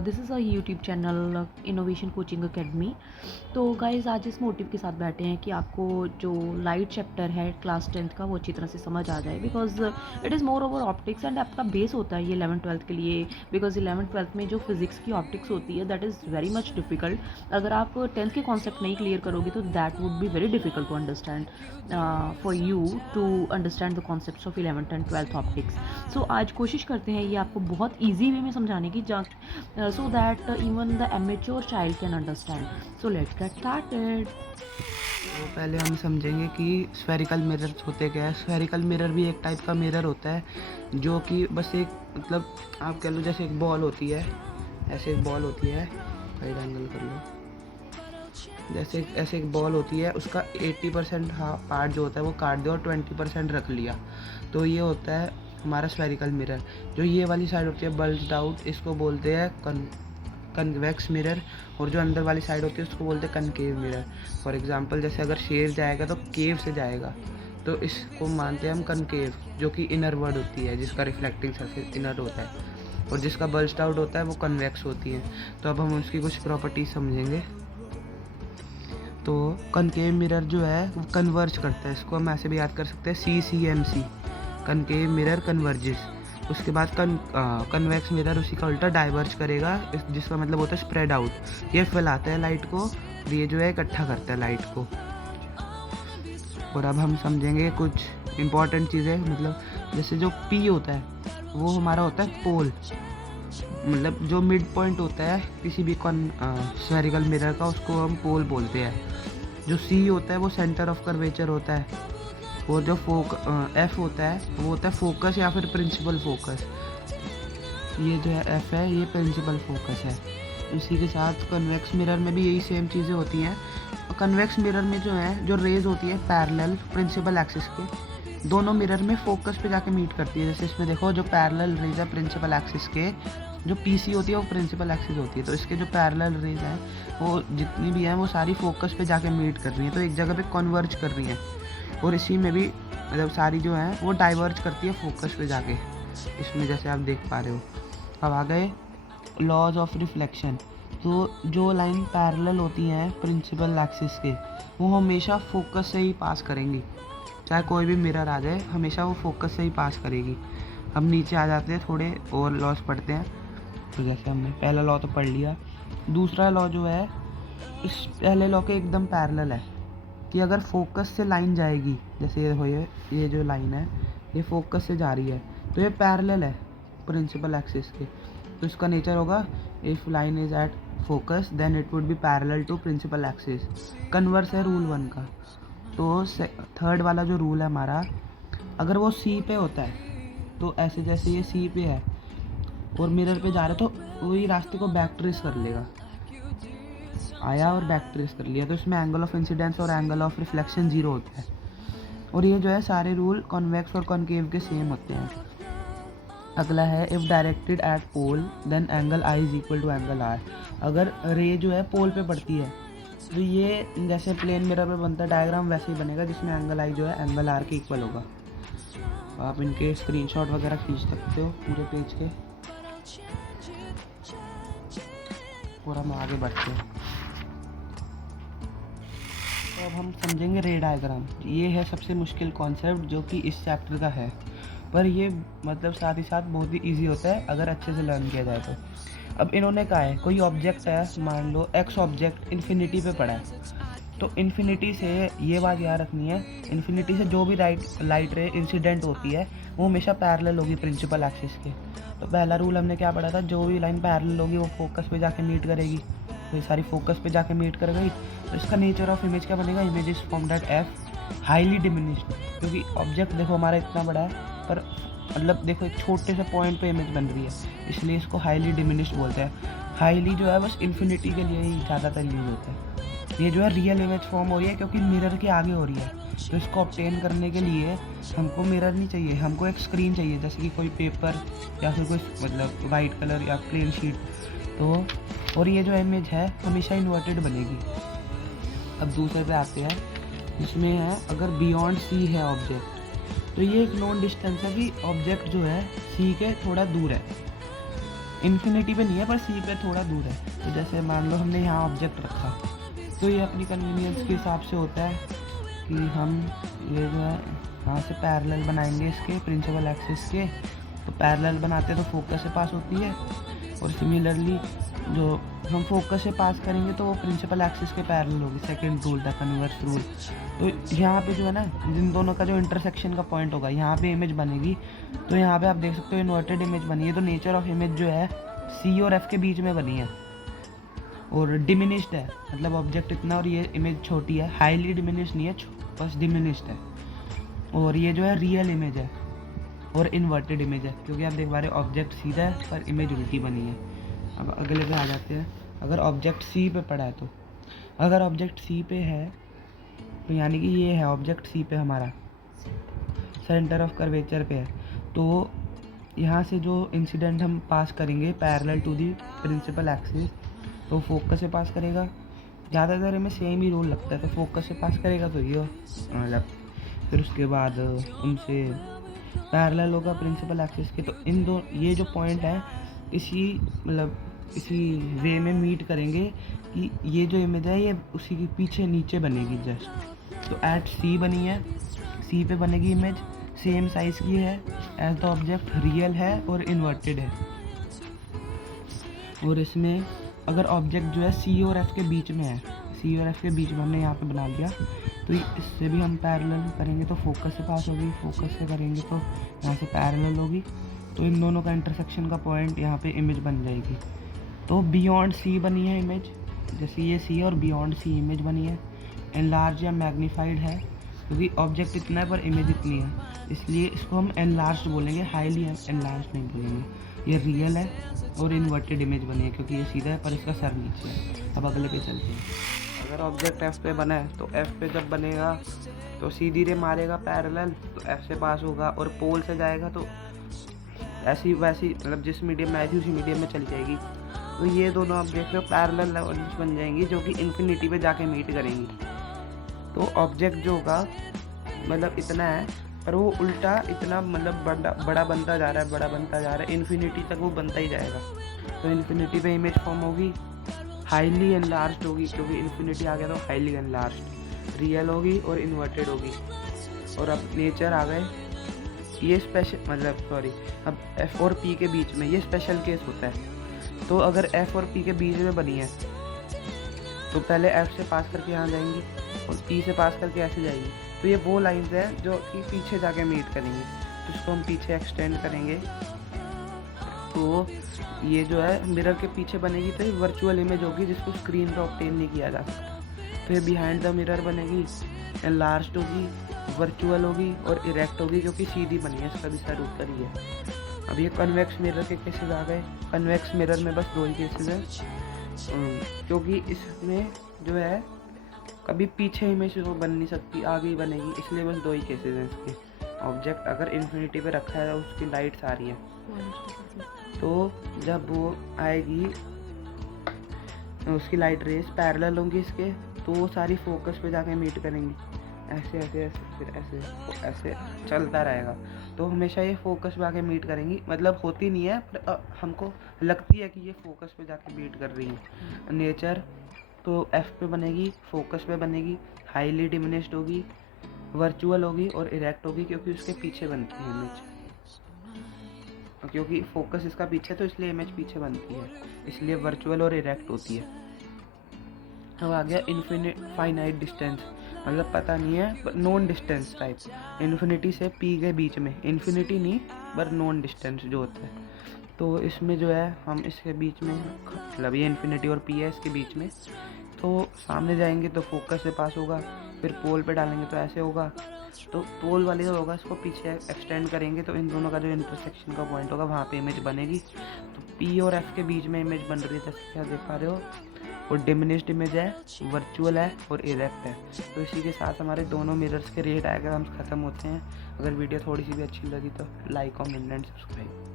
This is a YouTube channel innovation coaching academy. तो guys आज इस मोटिव के साथ बैठे हैं कि आपको जो लाइट चैप्टर है क्लास 10th का वो अच्छी तरह से समझ आ जाए, because it is more over optics and आपका बेस होता है ये 11th-12th के लिए। बिकॉज 11th-12th में जो फिजिक्स की ऑप्टिक्स होती है that is very much difficult. अगर आप 10th के कॉन्सेप्ट नहीं क्लियर करोगे तो that would be very difficult to understand for you to understand the concepts of 11th and 12th optics. So आज कोशिश करते हैं ये आपको बहुत ईजी वे में समझाने की, so that even the immature child can understand. So let's get started. तो पहले हम समझेंगे कि स्फेरिकल मिरर्स होते क्या है। स्फेरिकल मिरर भी एक टाइप का मिरर होता है जो कि बस एक मतलब आप कह लो जैसे एक बॉल होती है, ऐसे एक बॉल होती है, साइड एंगल कर लो, जैसे ऐसे एक बॉल होती है, उसका 80% पार्ट जो होता है वो काट दो और 20% रख लिया, तो ये होता है हमारा स्फेरिकल मिरर। जो ये वाली साइड होती है बल्ज्ड आउट, इसको बोलते हैं कन्वेक्स मिरर, और जो अंदर वाली साइड होती है उसको बोलते हैं कनकेव मिरर। फॉर एग्जांपल जैसे अगर शेर जाएगा तो केव से जाएगा, तो इसको मानते हैं हम कनकेव, जो कि इनर वर्ड होती है, जिसका रिफ्लेक्टिंग सरफेस इनर होता है, और जिसका बल्ज्ड आउट होता है वो कन्वेक्स होती है। तो अब हम उसकी कुछ प्रॉपर्टीज समझेंगे। तो कनकेव मिरर जो है वो कन्वर्ज करता है, इसको हम ऐसे भी याद कर सकते हैं CCMC, कनकेव मिरर कन्वर्जेस। उसके बाद कन्वेक्स मिरर उसी का उल्टा डाइवर्ज करेगा, जिसका मतलब होता है स्प्रेड आउट। ये फैलाता है लाइट को और ये जो है इकट्ठा करता है लाइट को। और अब हम समझेंगे कुछ इम्पॉर्टेंट चीज़ें, मतलब जैसे जो P होता है वो हमारा होता है पोल, मतलब जो मिड पॉइंट होता है किसी भी स्फेरिकल मिरर का, उसको हम पोल बोलते हैं। जो C होता है वो सेंटर ऑफ कर्वेचर होता है, और जो F होता है वो होता है फोकस या फिर प्रिंसिपल फोकस। ये जो है F है, ये प्रिंसिपल फोकस है। इसी के साथ कन्वेक्स मिरर में भी यही सेम चीज़ें होती हैं। कन्वेक्स मिरर में जो है जो रेज होती है पैरेलल प्रिंसिपल एक्सिस के, दोनों मिरर में फोकस पे जाके मीट करती है। जैसे इसमें देखो जो पैरेलल रेज है प्रिंसिपल एक्सिस के, जो PC होती है वो प्रिंसिपल एक्सिस होती है, तो इसके जो पैरेलल रेज है वो जितनी भी हैं वो सारी फोकस पे जाके मीट कर रही हैं, तो एक जगह पे कन्वर्ज कर रही हैं। और इसी में भी मतलब सारी जो है वो डाइवर्ज करती है फोकस पे जाके, इसमें जैसे आप देख पा रहे हो। अब आ गए लॉज ऑफ रिफ्लेक्शन। तो जो लाइन पैरेलल होती हैं प्रिंसिपल एक्सिस के, वो हमेशा फोकस से ही पास करेंगी, चाहे कोई भी मिरर आ जाए हमेशा वो फोकस से ही पास करेगी। हम नीचे आ जाते हैं, थोड़े और लॉज पढ़ते हैं। तो जैसे हमने पहला लॉ तो पढ़ लिया, दूसरा लॉ जो है इस पहले लॉ के एकदम पैरेलल है कि अगर फोकस से लाइन जाएगी, जैसे ये जो लाइन है ये फोकस से जा रही है, तो ये पैरेलल है प्रिंसिपल एक्सिस के, तो इसका नेचर होगा if line is at focus then it would be parallel to principal axis. Converse है रूल 1 का। तो थर्ड वाला जो रूल है हमारा, अगर वो C पे होता है तो ऐसे जैसे ये C पे है और मिरर पे जा रहे तो वही रास्ते को बैक ट्रेस कर लेगा, आया और बैक ट्रेस कर लिया, तो इसमें एंगल ऑफ इंसिडेंस और एंगल ऑफ रिफ्लेक्शन 0 होता है। और ये जो है सारे रूल कॉन्वेक्स और कॉनकेव के सेम होते हैं। अगला है if directed at pole then angle I is equal to angle R। अगर रे जो है पोल पे पड़ती है तो ये जैसे प्लेन मिरर पे बनता है डायग्राम वैसे ही बनेगा, जिसमें एंगल I जो है एंगल R के इक्वल होगा। आप इनके स्क्रीनशॉट वगैरह खींच सकते हो पूरे पेज के। और हम आगे बढ़ते हैं, तो अब हम समझेंगे रे डायग्राम। ये है सबसे मुश्किल कॉन्सेप्ट जो कि इस चैप्टर का है, पर ये मतलब साथ ही साथ बहुत ही इजी होता है अगर अच्छे से लर्न किया जाए तो। अब इन्होंने कहा है कोई ऑब्जेक्ट है, मान लो X ऑब्जेक्ट इन्फिनिटी पे पड़ा है, तो इन्फिनिटी से ये बात याद रखनी है, इन्फिनिटी से जो भी लाइट रे इंसिडेंट होती है वो हमेशा पैरेलल होगी प्रिंसिपल एक्सिस के। तो पहला रूल हमने क्या पढ़ा था, जो भी लाइन पैरेलल होगी वो फोकस पे जाके मीट करेगी, तो ये सारी फोकस पे जाके मीट कर गई, तो इसका नेचर ऑफ इमेज क्या बनेगा, image is formed at F highly diminished. क्योंकि ऑब्जेक्ट देखो हमारा इतना बड़ा है, पर मतलब देखो एक छोटे से पॉइंट पे इमेज बन रही है, इसलिए इसको हाईली डिमिनिश्ड बोलते हैं। हाईली जो है बस इन्फिनिटी के लिए ही ज़्यादातर यूज होता है। ये जो है रियल इमेज फॉर्म हो रही है क्योंकि मिरर के आगे हो रही है, तो इसको ऑब्टेन करने के लिए हमको मिरर नहीं चाहिए, हमको एक स्क्रीन चाहिए, जैसे कि कोई पेपर या फिर कोई मतलब वाइट कलर या प्लेन शीट। तो और ये जो इमेज है हमेशा इन्वर्टेड बनेगी। अब दूसरे पे आते हैं, इसमें है अगर बियॉन्ड C है ऑब्जेक्ट, तो ये एक नॉन डिस्टेंस है कि ऑब्जेक्ट जो है C के थोड़ा दूर है। इन्फिनिटी पे नहीं है पर सी पे थोड़ा दूर है। तो जैसे मान लो हमने यहाँ ऑब्जेक्ट रखा, तो ये अपनी कन्वीनियंस के हिसाब से होता है कि हम ये जो है यहाँ से पैरेलल बनाएंगे इसके प्रिंसिपल एक्सिस के। तो पैरेलल बनाते हैं तो फोकस से पास होती है, और सिमिलरली जो हम फोकस से पास करेंगे तो वो प्रिंसिपल एक्सिस के पैरेलल होगी। सेकंड रूल था कन्वर्स रूल। तो यहाँ पे जो है ना इन दोनों का जो इंटरसेक्शन का पॉइंट होगा, यहाँ पे इमेज बनेगी। तो यहाँ पे आप देख सकते हो इन्वर्टेड इमेज बनी है। तो नेचर ऑफ इमेज जो है सी और एफ के बीच में बनी है और डिमिनिश्ड है, मतलब ऑब्जेक्ट इतना और ये इमेज छोटी है। हाईली डिमिनिश्ड नहीं है, बस डिमिनिश्ड है। और ये जो है रियल इमेज है और इन्वर्टेड इमेज है, क्योंकि आप देख पा रहे हो ऑब्जेक्ट सीधा है पर इमेज उल्टी बनी है। अब अगले पे आ जाते हैं। अगर ऑब्जेक्ट सी पे पड़ा है तो अगर ऑब्जेक्ट सी पे है तो यानी कि ये है ऑब्जेक्ट सी पे हमारा सेंटर ऑफ कर्वेचर पे है, तो यहाँ से जो इंसिडेंट हम पास करेंगे parallel to the principal axis, तो फोकस से पास करेगा। ज़्यादातर हमें सेम ही रूल लगता है, तो फोकस से पास करेगा तो ये मतलब फिर उसके बाद उनसे पैरेलल होगा प्रिंसिपल एक्सिस के। तो इन दो ये जो पॉइंट है इसी मतलब इसी वे में मीट करेंगे कि ये जो इमेज है ये उसी के पीछे नीचे बनेगी जस्ट। तो एट सी बनी है, सी पे बनेगी इमेज, सेम साइज़ की है एज द ऑब्जेक्ट, रियल है और इन्वर्टेड है। और इसमें अगर ऑब्जेक्ट जो है सी और एफ के बीच में है, सी और एफ के बीच में हमने यहाँ पे बना लिया, तो इससे भी हम पैरेलल करेंगे तो फोकस से पास होगी, फोकस से करेंगे तो यहाँ से पैरेलल होगी। तो इन दोनों का इंटरसेक्शन का पॉइंट यहाँ पे इमेज बन जाएगी। तो बियॉन्ड सी बनी है इमेज, जैसे ये सी और बियॉन्ड सी इमेज बनी है। एनलार्ज या मैग्नीफाइड है क्योंकि ऑब्जेक्ट इतना है पर इमेज इतनी है, इसलिए इसको हम एनलार्ज बोलेंगे, हाईली एनलार्ज नहीं बोलेंगे। ये रियल है और इन्वर्टेड इमेज बनी है क्योंकि ये सीधा है पर इसका सर नीचे है। अब अगले पे चलते हैं। अगर ऑब्जेक्ट एफ पे बना है तो एफ पे जब बनेगा तो सीधी रे मारेगा पैरेलल, तो एफ से पास होगा, और पोल से जाएगा तो ऐसी वैसी मतलब जिस मीडियम में आई थी उसी मीडियम में चली जाएगी। तो ये दोनों ऑब्जेक्ट पैरेलल लेवल्स बन जाएंगी जो कि इन्फिनिटी पे जाके मीट करेंगी। तो ऑब्जेक्ट जो होगा मतलब इतना है पर वो उल्टा इतना मतलब बड़ा बनता जा रहा है, बड़ा बनता जा रहा है, इन्फिनिटी तक वो बनता ही जाएगा। तो इन्फिनिटी पे इमेज फॉर्म होगी, हाईली एनलार्ज्ड होगी क्योंकि इन्फिनिटी आ गया तो हाईली एनलार्ज्ड, रियल होगी और इन्वर्टेड होगी। और अब नेचर आ गए, ये स्पेशल मतलब सॉरी अब एफ और पी के बीच में ये स्पेशल केस होता है। तो अगर एफ और पी के बीच में बनी है तो पहले एफ से पास करके यहाँ जाएंगी और पी से पास करके ऐसे जाएगी। तो ये वो लाइंस हैं जो कि पीछे जाके मीट करेंगे, तो इसको हम पीछे एक्सटेंड करेंगे। तो ये जो है मिरर के पीछे बनेगी तो ये वर्चुअल इमेज होगी जिसको स्क्रीन पर ऑब्टेन नहीं किया जा सकता। तो ये बिहाइंड द मिरर बनेगी, एनलार्ज्ड होगी, वर्चुअल होगी और इरेक्ट होगी क्योंकि सीधी बनी है, इसका भी सर ऊपर ही है। अब ये कन्वेक्स मिरर के केसेस आ गए। कन्वेक्स मिरर में बस दो ही केसेस हैं क्योंकि इसमें जो है कभी पीछे इमेज वो बन नहीं सकती, आगे ही बनेगी, इसलिए बस दो ही केसेस हैं इसके। ऑब्जेक्ट अगर इन्फिनिटी पे रखा है उसकी लाइट्स आ रही है, तो जब वो आएगी उसकी लाइट रेस पैरेलल होंगी इसके, तो वो सारी फोकस पे जाके मीट करेंगी। ऐसे ऐसे ऐसे फिर ऐसे तो ऐसे चलता रहेगा। तो हमेशा ये फोकस पे आके मीट करेंगी, मतलब होती नहीं है पर हमको लगती है कि ये फोकस पे जाके मीट कर रही है। नेचर तो एफ पे बनेगी, फोकस पे बनेगी, हाईली डिमिनिश्ड होगी, वर्चुअल होगी और इरेक्ट होगी क्योंकि उसके पीछे बनती है इमेज, क्योंकि फोकस इसका पीछे तो इसलिए इमेज पीछे बनती है, इसलिए वर्चुअल और इरेक्ट होती है। अब आ गया इन्फिनिट फाइनाइट डिस्टेंस, मतलब पता नहीं है पर नॉन डिस्टेंस टाइप। इन्फिनिटी से पी के बीच में, इन्फिनिटी नहीं पर नॉन डिस्टेंस जो होता है। तो इसमें जो है हम इसके बीच में मतलब ये इन्फिनिटी और पी है इसके बीच में, तो सामने जाएंगे तो फोकस से पास होगा, फिर पोल पे डालेंगे तो ऐसे होगा। तो पोल वाले जो होगा इसको पीछे एक्सटेंड करेंगे तो इन दोनों का जो इंटरसेक्शन का पॉइंट होगा वहाँ पे इमेज बनेगी। तो पी और एफ के बीच में इमेज बन रही है जैसे क्या देख पा रहे हो, और डिमिनिश्ड इमेज है, वर्चुअल है और इरेक्ट है। तो इसी के साथ हमारे दोनों मिरर्स के रेट डायग्राम्स खत्म होते हैं। अगर वीडियो थोड़ी सी भी अच्छी लगी तो लाइक, कमेंट एंड सब्सक्राइब।